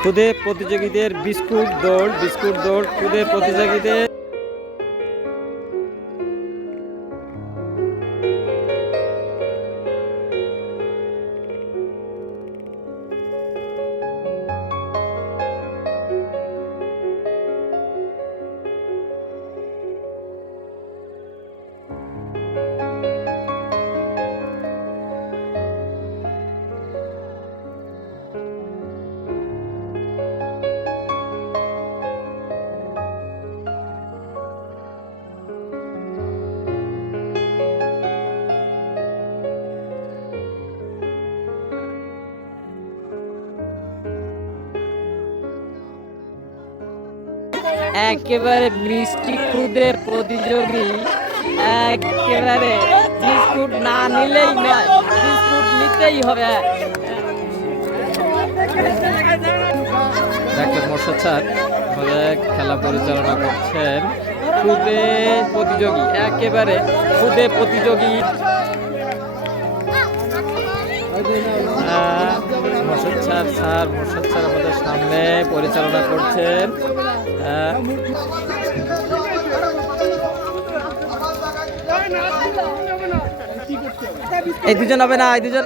খুদে প্রতিযোগীদের বিস্কুট দৌড় বিস্কুট দৌড় খুদে প্রতিযোগীদের একেবারে মিষ্টি খুদে প্রতিযোগী, একেবারে বিস্কুট না নিলেই নয়, বিস্কুট নিতেই হবে। ডাক্তার স্যার খেলা পরিচালনা করছেন। খুদে প্রতিযোগী, একেবারে খুদে প্রতিযোগী। স্যার মোর্শদ স্যার আমাদের সামনে পরিচালনা করছেন এই দুজন হবে না এই দুজন